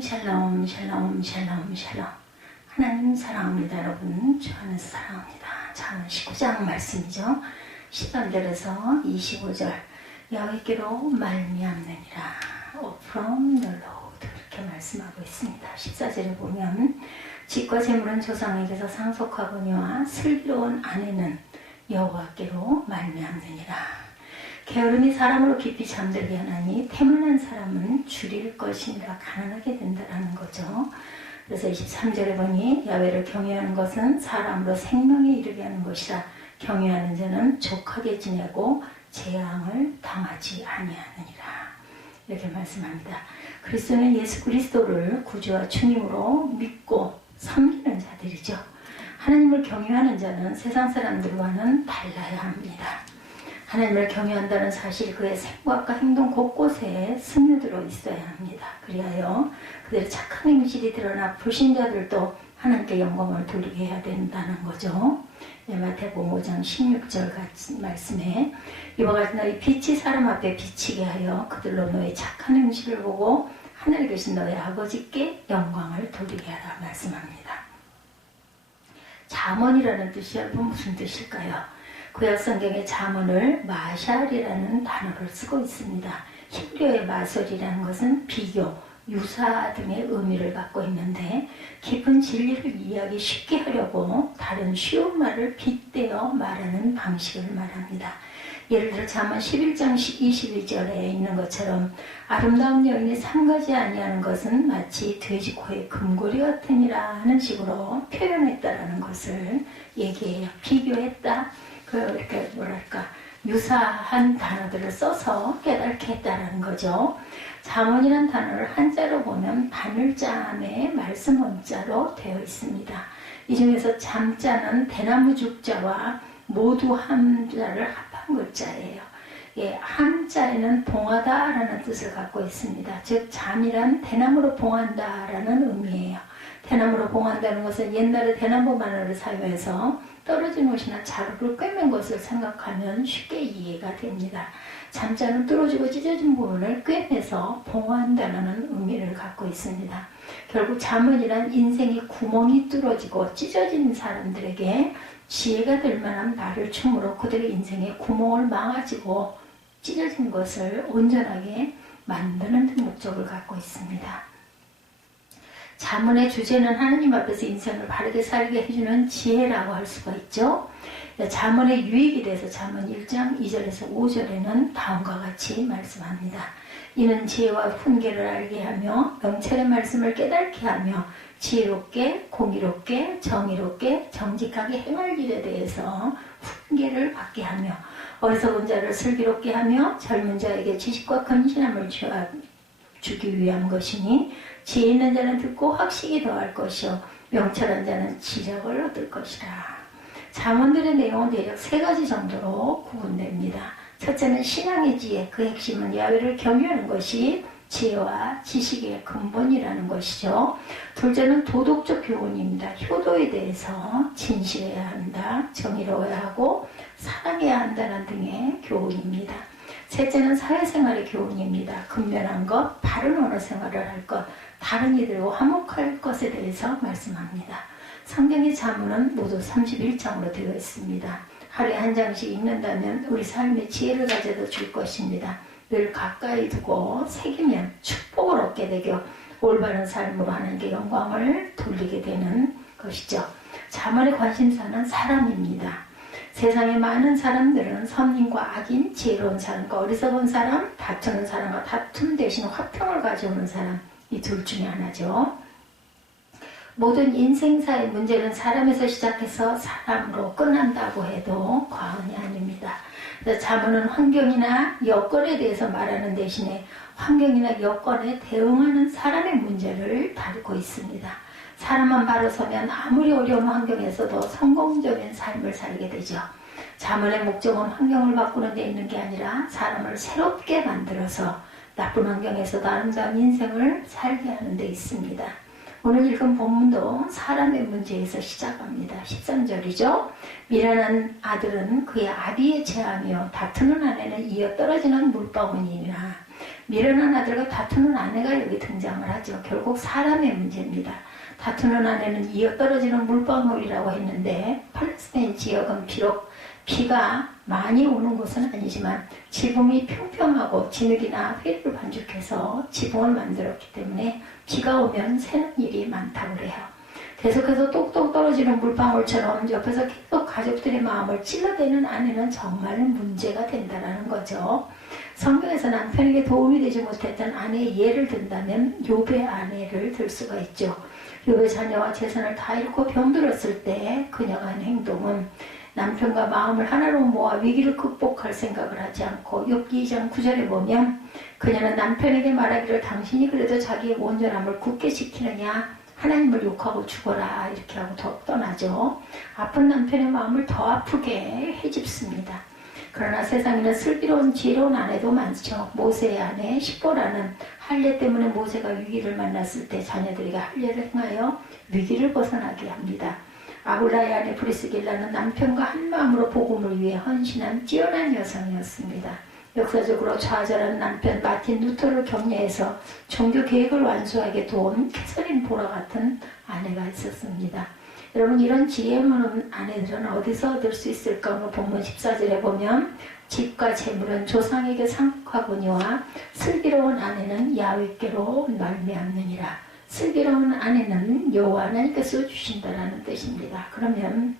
샬롬 샬롬 샬롬 샬롬 샬롬. 하나님 사랑합니다. 여러분 주 안에서 사랑합니다. 자, 19장 말씀이죠. 13절에서 25절 여호와께로 말미암느니라. From the Lord 이렇게 말씀하고 있습니다. 14절에 보면 집과 재물은 조상에게서 상속하거니와 슬기로운 아내는 여호와께로 말미암느니라. 게으름이 사람으로 깊이 잠들게 하나니 태만한 사람은 줄일 것이니라 가난하게 된다라는 거죠. 그래서 23절에 보니 야훼를 경외하는 것은 사람으로 생명에 이르게 하는 것이라. 경외하는 자는 족하게 지내고 재앙을 당하지 아니하느니라. 이렇게 말씀합니다. 그리스도는 예수 그리스도를 구주와 주님으로 믿고 섬기는 자들이죠. 하나님을 경외하는 자는 세상 사람들과는 달라야 합니다. 하나님을 경외한다는 사실 그의 생각과 행동 곳곳에 스며들어 있어야 합니다. 그리하여 그들의 착한 행실이 드러나 불신자들도 하나님께 영광을 돌리게 해야 된다는 거죠. 마태복음 5장 16절 같은 말씀에 이와 같이 너희 빛이 사람 앞에 비치게 하여 그들로 너희 착한 행실을 보고 하늘에 계신 너희 아버지께 영광을 돌리게 하라 말씀합니다. 잠언이라는 뜻이 여러분 무슨 뜻일까요? 구약 성경의 잠언을 마샬이라는 단어를 쓰고 있습니다. 히브리어의 마설이라는 것은 비교, 유사 등의 의미를 갖고 있는데 깊은 진리를 이해하기 쉽게 하려고 다른 쉬운 말을 빗대어 말하는 방식을 말합니다. 예를 들어 잠언 11장 22절에 있는 것처럼 아름다운 여인이 삼가지 아니하는 것은 마치 돼지 코의 금고리 같으니라 하는 식으로 표현했다라는 것을 얘기해요. 비교했다. 이렇게 뭐랄까 유사한 단어들을 써서 깨닫게 했다는 거죠. 잠언이라는 단어를 한자로 보면 바늘자매 말씀 원자로 되어 있습니다. 이 중에서 잠자는 대나무 죽자와 모두 함자를 합한 글자예요. 예, 함자에는 봉하다라는 뜻을 갖고 있습니다. 즉 잠이란 대나무로 봉한다라는 의미예요. 대나무로 봉한다는 것은 옛날에 대나무 바늘을 사용해서 떨어진 옷이나 자루를 꿰맨 것을 생각하면 쉽게 이해가 됩니다. 잠자는 뚫어지고 찢어진 부분을 꿰매서 봉한다는 의미를 갖고 있습니다. 결국 잠언이란 인생의 구멍이 뚫어지고 찢어진 사람들에게 지혜가 될 만한 말을 춤으로 그들의 인생의 구멍을 막아지고 찢어진 것을 온전하게 만드는 등 목적을 갖고 있습니다. 잠언의 주제는 하나님 앞에서 인생을 바르게 살게 해주는 지혜라고 할 수가 있죠. 잠언의 유익에 대해서 잠언 1장 2절에서 5절에는 다음과 같이 말씀합니다. 이는 지혜와 훈계를 알게 하며 명철의 말씀을 깨닫게 하며 지혜롭게 공의롭게 정의롭게 정직하게 행할 일에 대해서 훈계를 받게 하며 어리석은 자를 슬기롭게 하며 젊은 자에게 지식과 근신함을 주기 위한 것이니 지혜 있는 자는 듣고 학식이 더할 것이요 명철한 자는 지력을 얻을 것이라. 잠언들의 내용은 대략 세 가지 정도로 구분됩니다. 첫째는 신앙의 지혜, 그 핵심은 야훼를 경외하는 것이 지혜와 지식의 근본이라는 것이죠. 둘째는 도덕적 교훈입니다. 효도에 대해서 진실해야 한다, 정의로워야 하고 사랑해야 한다는 등의 교훈입니다. 셋째는 사회생활의 교훈입니다. 근면한 것, 바른 언어 생활을 할 것, 다른 이들과 화목할 것에 대해서 말씀합니다. 성경의 잠언은 모두 31장으로 되어 있습니다. 하루에 한 장씩 읽는다면 우리 삶의 지혜를 가져다 줄 것입니다. 늘 가까이 두고 새기면 축복을 얻게 되고 올바른 삶으로 하나님께 영광을 돌리게 되는 것이죠. 잠언의 관심사는 사람입니다. 세상의 많은 사람들은 선인과 악인, 지혜로운 사람과 어리석은 사람, 다투는 사람과 다툼 대신 화평을 가져오는 사람, 이 둘 중에 하나죠. 모든 인생사의 문제는 사람에서 시작해서 사람으로 끝난다고 해도 과언이 아닙니다. 잠언은 환경이나 여건에 대해서 말하는 대신에 환경이나 여건에 대응하는 사람의 문제를 다루고 있습니다. 사람만 바로 서면 아무리 어려운 환경에서도 성공적인 삶을 살게 되죠. 잠언의 목적은 환경을 바꾸는 데 있는 게 아니라 사람을 새롭게 만들어서 나쁜 환경에서도 아름다운 인생을 살게 하는 데 있습니다. 오늘 읽은 본문도 사람의 문제에서 시작합니다. 13절이죠. 미련한 아들은 그의 아비의 재앙이요 다투는 아내는 이어 떨어지는 물방울이니라. 미련한 아들과 다투는 아내가 여기 등장을 하죠. 결국 사람의 문제입니다. 다투는 아내는 이어떨어지는 물방울이라고 했는데 팔레스타인 지역은 비록 비가 많이 오는 곳은 아니지만 지붕이 평평하고 진흙이나 회를 반죽해서 지붕을 만들었기 때문에 비가 오면 새는 일이 많다고 그래요. 계속해서 똑똑 떨어지는 물방울처럼 옆에서 계속 가족들의 마음을 찔러대는 아내는 정말 문제가 된다는 거죠. 성경에서 남편에게 도움이 되지 못했던 아내의 예를 든다면 욥의 아내를 들 수가 있죠. 욥의 자녀와 재산을 다 잃고 병들었을 때 그녀가 한 행동은 남편과 마음을 하나로 모아 위기를 극복할 생각을 하지 않고 욥기 2장 9절에 보면 그녀는 남편에게 말하기를 당신이 그래도 자기의 온전함을 굳게 지키느냐 하나님을 욕하고 죽어라 이렇게 하고 떠나죠. 아픈 남편의 마음을 더 아프게 해집습니다. 그러나 세상에는 슬기로운 지혜로운 아내도 많죠. 모세의 아내 십보라는 할례 때문에 모세가 위기를 만났을 때 자녀들에게 할례를 행하여 위기를 벗어나게 합니다. 아굴라의 아내 브리스길라는 남편과 한마음으로 복음을 위해 헌신한 뛰어난 여성이었습니다. 역사적으로 좌절한 남편 마틴 루터를 격려해서 종교 계획을 완수하게 도운 캐서린 보라 같은 아내가 있었습니다. 여러분 이런 지혜 많은 아내들은 어디서 얻을 수 있을까? 오늘 본문 14절에 보면 집과 재물은 조상에게 상속하거니와 슬기로운 아내는 야훼께로 말미암느니라. 슬기로운 아내는 여호와 하나님께서 주신다라는 뜻입니다. 그러면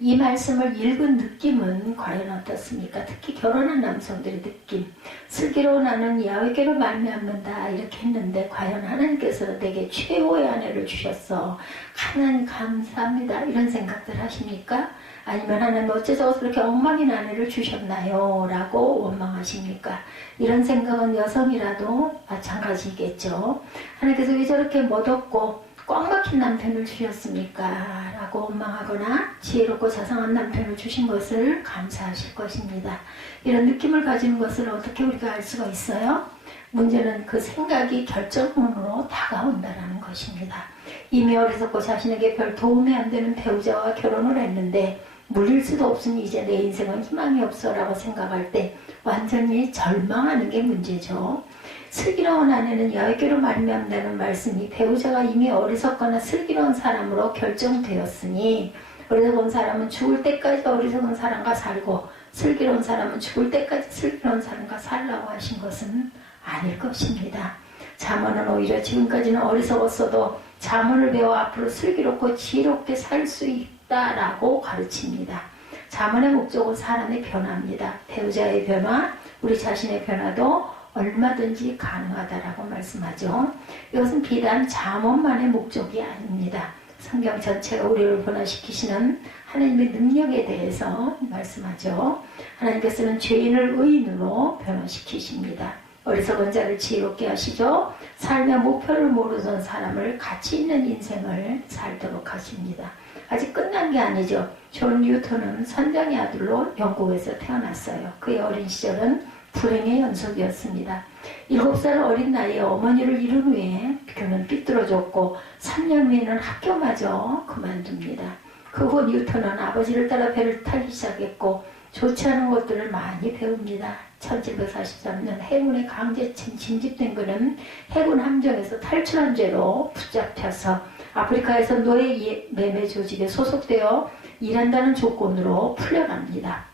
이 말씀을 읽은 느낌은 과연 어떻습니까? 특히 결혼한 남성들의 느낌. 슬기로운 아내는 야훼께로 말미암는다 이렇게 했는데 과연 하나님께서 내게 최고의 아내를 주셨어. 하나님 감사합니다. 이런 생각들 하십니까? 아니면 하나님 어째서 그렇게 엉망인 아내를 주셨나요? 라고 원망하십니까? 이런 생각은 여성이라도 마찬가지겠죠. 하나님께서 왜 저렇게 멋없고 꽉 막힌 남편을 주셨습니까? 라고 원망하거나 지혜롭고 자상한 남편을 주신 것을 감사하실 것입니다. 이런 느낌을 가지는 것을 어떻게 우리가 알 수가 있어요? 문제는 그 생각이 결정론으로 다가온다는 것입니다. 이미 어리석고 자신에게 별 도움이 안 되는 배우자와 결혼을 했는데 물릴 수도 없으니 이제 내 인생은 희망이 없어 라고 생각할 때 완전히 절망하는 게 문제죠. 슬기로운 아내는 야훼께로 말미암다는 말씀이 배우자가 이미 어리석거나 슬기로운 사람으로 결정되었으니 어리석은 사람은 죽을 때까지 어리석은 사람과 살고 슬기로운 사람은 죽을 때까지 슬기로운 사람과 살라고 하신 것은 아닐 것입니다. 잠언은 오히려 지금까지는 어리석었어도 잠언을 배워 앞으로 슬기롭고 지혜롭게 살 수 있다라고 가르칩니다. 잠언의 목적은 사람의 변화입니다. 배우자의 변화, 우리 자신의 변화도 얼마든지 가능하다라고 말씀하죠. 이것은 비단 잠언만의 목적이 아닙니다. 성경 전체가 우리를 변화시키시는 하나님의 능력에 대해서 말씀하죠. 하나님께서는 죄인을 의인으로 변화시키십니다. 어리석은 자를 지혜롭게 하시죠. 삶의 목표를 모르던 사람을 가치 있는 인생을 살도록 하십니다. 아직 끝난 게 아니죠. 존 뉴턴은 선장의 아들로 영국에서 태어났어요. 그의 어린 시절은 불행의 연속이었습니다. 7살 어린 나이에 어머니를 잃은 후에 그는 삐뚤어졌고 3년 후에는 학교마저 그만둡니다. 그 후 뉴턴은 아버지를 따라 배를 타기 시작했고 좋지 않은 것들을 많이 배웁니다. 1743년 해군에 강제 징집된 그는 해군 함정에서 탈출한 죄로 붙잡혀서 아프리카에서 노예 매매 조직에 소속되어 일한다는 조건으로 풀려납니다.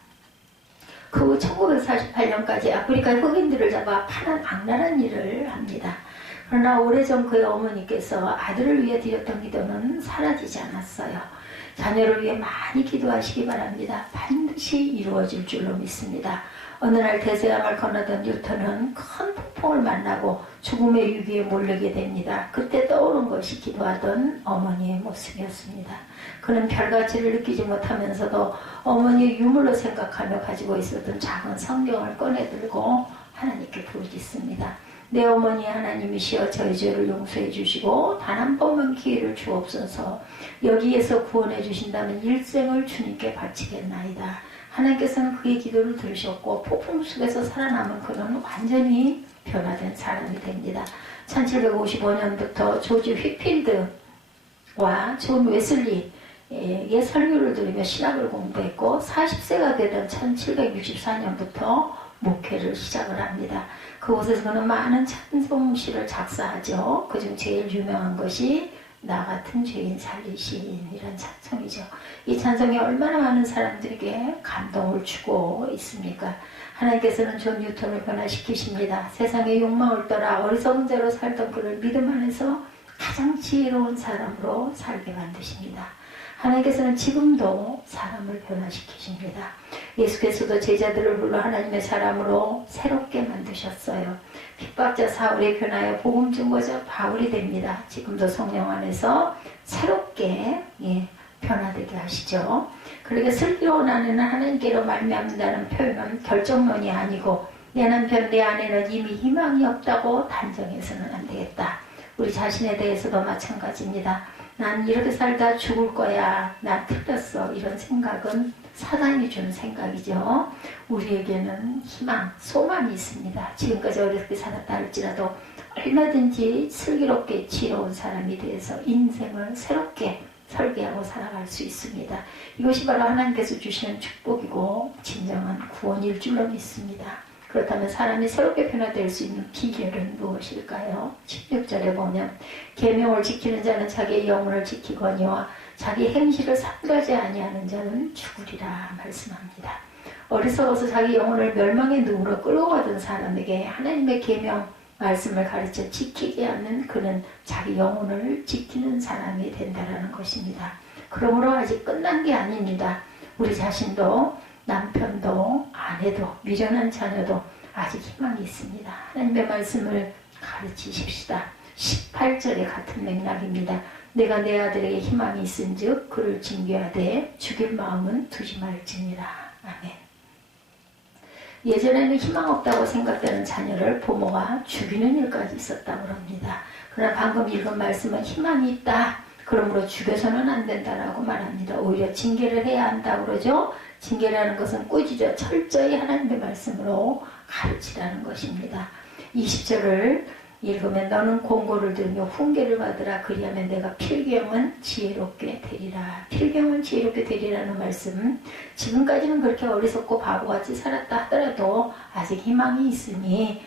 그 후 1948년까지 아프리카의 흑인들을 잡아 파는 악랄한 일을 합니다. 그러나 오래전 그의 어머니께서 아들을 위해 드렸던 기도는 사라지지 않았어요. 자녀를 위해 많이 기도하시기 바랍니다. 반드시 이루어질 줄로 믿습니다. 어느 날 대서양을 건너던 뉴턴은 큰 폭풍을 만나고 죽음의 위기에 몰리게 됩니다. 그때 떠오른 것이 기도하던 어머니의 모습이었습니다. 그는 별가치를 느끼지 못하면서도 어머니의 유물로 생각하며 가지고 있었던 작은 성경을 꺼내들고 하나님께 부르짖습니다. 내 어머니 하나님이시여 저희 죄를 용서해 주시고 단 한 번만 기회를 주옵소서. 여기에서 구원해 주신다면 일생을 주님께 바치겠나이다. 하나님께서는 그의 기도를 들으셨고 폭풍 속에서 살아남은 그는 완전히 변화된 사람이 됩니다. 1755년부터 조지 휘필드와 존 웨슬리의 설교를 들으며 신학을 공부했고 40세가 되던 1764년부터 목회를 시작을 합니다. 그곳에서 그는 많은 찬송시를 작사하죠. 그중 제일 유명한 것이 나 같은 죄인 살리신이란 찬송이죠. 이 찬송이 얼마나 많은 사람들에게 감동을 주고 있습니까? 하나님께서는 존 뉴턴을 변화시키십니다. 세상의 욕망을 떠나 어리석은 자로 살던 그를 믿음 안에서 가장 지혜로운 사람으로 살게 만드십니다. 하나님께서는 지금도 사람을 변화시키십니다. 예수께서도 제자들을 불러 하나님의 사람으로 새롭게 만드셨어요. 핍박자 사울이 변하여 복음 증거자 바울이 됩니다. 지금도 성령 안에서 새롭게 변화되게 하시죠. 그러게 슬기로운 아내는 하나님께로 말미암는다는 표현은 결정론이 아니고 내 남편 내 아내는 이미 희망이 없다고 단정해서는 안 되겠다. 우리 자신에 대해서도 마찬가지입니다. 난 이렇게 살다 죽을 거야. 나 틀렸어. 이런 생각은 사단이 주는 생각이죠. 우리에게는 희망, 소망이 있습니다. 지금까지 어렵게 살았다 할지라도 얼마든지 슬기롭게 지혜로운 사람이 되어서 인생을 새롭게 설계하고 살아갈 수 있습니다. 이것이 바로 하나님께서 주시는 축복이고 진정한 구원일 줄로 믿습니다. 그렇다면 사람이 새롭게 변화될 수 있는 비결은 무엇일까요? 16절에 보면 계명을 지키는 자는 자기의 영혼을 지키거니와 자기 행실을 삼가지 아니하는 자는 죽으리라 말씀합니다. 어리석어서 자기 영혼을 멸망의 눈으로 끌고 가던 사람에게 하나님의 계명 말씀을 가르쳐 지키지 않는 그는 자기 영혼을 지키는 사람이 된다는 것입니다. 그러므로 아직 끝난 게 아닙니다. 우리 자신도 남편도 아내도 미련한 자녀도 아직 희망이 있습니다. 하나님의 말씀을 가르치십시다. 18절에 같은 맥락입니다. 내가 내 아들에게 희망이 있은즉 그를 징계하되 죽일 마음은 두지 말지니라. 아멘. 예전에는 희망 없다고 생각되는 자녀를 부모가 죽이는 일까지 있었다고 합니다. 그러나 방금 읽은 말씀은 희망이 있다. 그러므로 죽여서는 안 된다라고 말합니다. 오히려 징계를 해야 한다고 그러죠. 징계라는 것은 꾸짖어 철저히 하나님의 말씀으로 가르치라는 것입니다. 20절을 읽으면 너는 공고를 들으며 훈계를 받으라. 그리하면 내가 필경은 지혜롭게 되리라. 필경은 지혜롭게 되리라는 말씀. 지금까지는 그렇게 어리석고 바보같이 살았다 하더라도 아직 희망이 있으니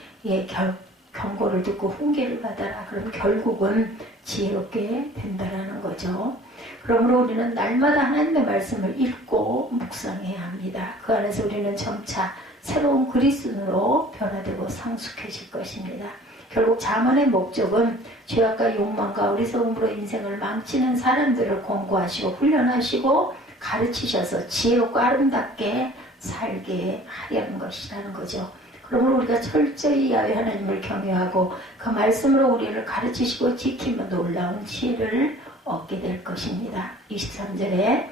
경고를 듣고 훈계를 받아라. 그럼 결국은 지혜롭게 된다라는 거죠. 그러므로 우리는 날마다 하나님의 말씀을 읽고 묵상해야 합니다. 그 안에서 우리는 점차 새로운 그리스도로 변화되고 성숙해질 것입니다. 결국 잠언의 목적은 죄악과 욕망과 어리석음으로 인생을 망치는 사람들을 권고하시고 훈련하시고 가르치셔서 지혜롭고 아름답게 살게 하려는 것이라는 거죠. 그러므로 우리가 철저히 야훼 하나님을 경외하고 그 말씀으로 우리를 가르치시고 지키면 놀라운 지혜를 얻게 될 것입니다. 23절에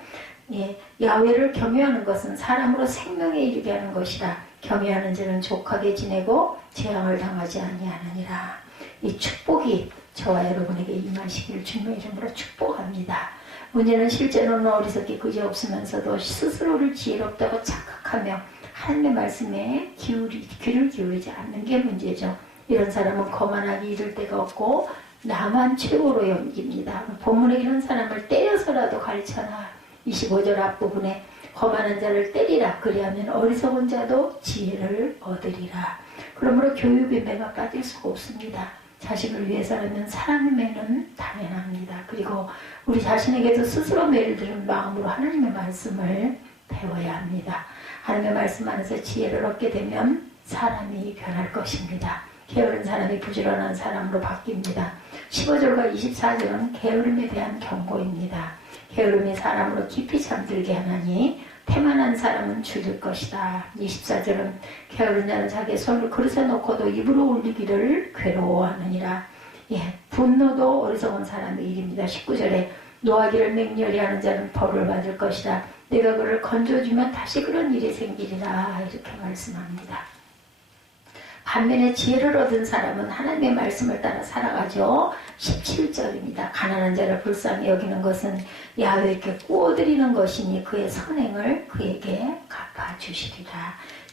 야훼를 경외하는 것은 사람으로 생명에 이르게 하는 것이라. 경외하는 자는 족하게 지내고 재앙을 당하지 아니하느니라. 이 축복이 저와 여러분에게 임하시기를 주님의 이름으로 축복합니다. 문제는 실제로는 어리석기 그지없으면서도 스스로를 지혜롭다고 착각하며 하나님의 말씀에 귀를 기울이지 않는 게 문제죠. 이런 사람은 거만하기 이를 데가 없고 나만 최고로 여깁니다. 본문에 이런 사람을 때려서라도 가르쳐라. 25절 앞부분에 거만한 자를 때리라. 그리하면 어리석은 자도 지혜를 얻으리라. 그러므로 교육의 매가 빠질 수가 없습니다. 자식을 위해서라면 사랑의 매는 당연합니다. 그리고 우리 자신에게도 스스로 매를 드는 마음으로 하나님의 말씀을 배워야 합니다. 하나님의 말씀 안에서 지혜를 얻게 되면 사람이 변할 것입니다. 게으른 사람이 부지런한 사람으로 바뀝니다. 15절과 24절은 게으름에 대한 경고입니다. 게으름이 사람으로 깊이 잠들게 하나니 태만한 사람은 죽일 것이다. 24절은 게으른 자는 자기의 손을 그릇에 놓고도 입으로 올리기를 괴로워하느니라. 분노도 어리석은 사람의 일입니다. 19절에 노하기를 맹렬히 하는 자는 벌을 받을 것이다. 내가 그를 건져주면 다시 그런 일이 생기리라. 이렇게 말씀합니다. 반면에 지혜를 얻은 사람은 하나님의 말씀을 따라 살아가죠. 17절입니다. 가난한 자를 불쌍히 여기는 것은 야훼께 꾸어드리는 것이니 그의 선행을 그에게 갚아주시리라.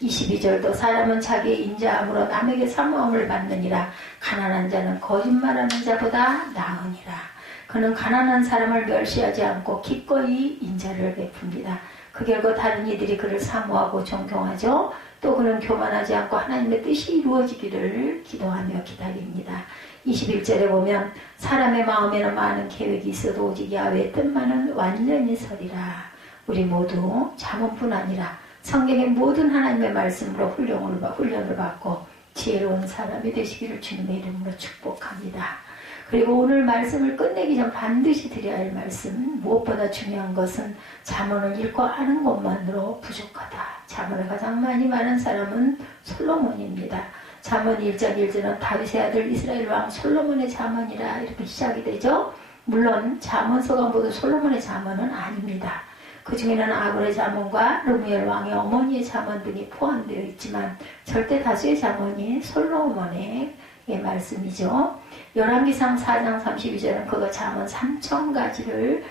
22절도 사람은 자기의 인자함으로 남에게 사모함을 받느니라. 가난한 자는 거짓말하는 자보다 나으니라. 그는 가난한 사람을 멸시하지 않고 기꺼이 인자를 베풉니다. 그 결과 다른 이들이 그를 사모하고 존경하죠. 또 그는 교만하지 않고 하나님의 뜻이 이루어지기를 기도하며 기다립니다. 21절에 보면 사람의 마음에는 많은 계획이 있어도 오직 야훼의 뜻만은 완전히 서리라. 우리 모두 잠언뿐 아니라 성경의 모든 하나님의 말씀으로 훈련을 받고 지혜로운 사람이 되시기를 주님의 이름으로 축복합니다. 그리고 오늘 말씀을 끝내기 전 반드시 드려야 할 말씀, 무엇보다 중요한 것은 잠언을 읽고 아는 것만으로 부족하다. 잠언을 가장 많이 말한 사람은 솔로몬입니다. 잠언 1장 1절은 다윗의 아들 이스라엘 왕 솔로몬의 잠언이라 이렇게 시작이 되죠. 물론 잠언서가 모두 솔로몬의 잠언은 아닙니다. 그 중에는 아굴의 잠언과 르무엘 왕의 어머니의 잠언 등이 포함되어 있지만 절대 다수의 잠언이 솔로몬의 말씀이죠. 열왕기상 4장 32절은 그가 잠언 3,000가지를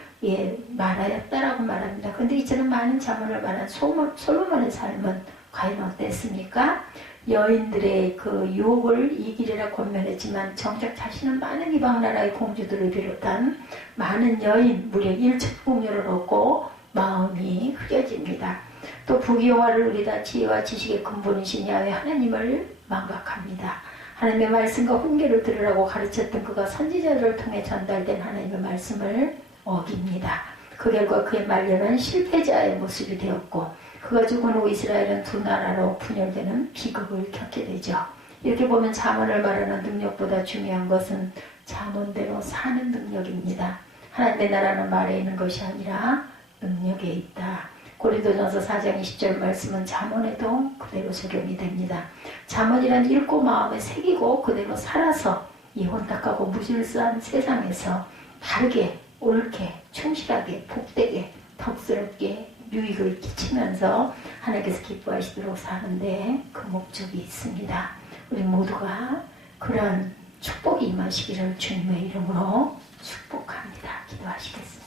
말하였다라고 말합니다. 그런데 이처럼 많은 잠언을 말한 솔로몬의 삶은 과연 어땠습니까? 여인들의 그 유혹을 이기리라 권면했지만 정작 자신은 많은 이방 나라의 공주들을 비롯한 많은 여인 무려 1,000궁녀를 얻고 마음이 흐려집니다. 또 부귀영화를 누리다 지혜와 지식의 근본이신 야훼 하나님을 망각합니다. 하나님의 말씀과 훈계를 들으라고 가르쳤던 그가 선지자들을 통해 전달된 하나님의 말씀을 어깁니다. 그 결과 그의 말년은 실패자의 모습이 되었고 그가 죽은 후 이스라엘은 두 나라로 분열되는 비극을 겪게 되죠. 이렇게 보면 잠언을 말하는 능력보다 중요한 것은 잠언대로 사는 능력입니다. 하나님의 나라는 말에 있는 것이 아니라 능력에 있다. 고린도전서 4장 20절 말씀은 잠언에도 그대로 적용이 됩니다. 잠언이란 읽고 마음에 새기고 그대로 살아서 이 혼탁하고 무질서한 세상에서 바르게, 옳게, 충실하게, 복되게, 덕스럽게 유익을 끼치면서 하나님께서 기뻐하시도록 사는데 그 목적이 있습니다. 우리 모두가 그런 축복이 임하시기를 주님의 이름으로 축복합니다. 기도하시겠습니다.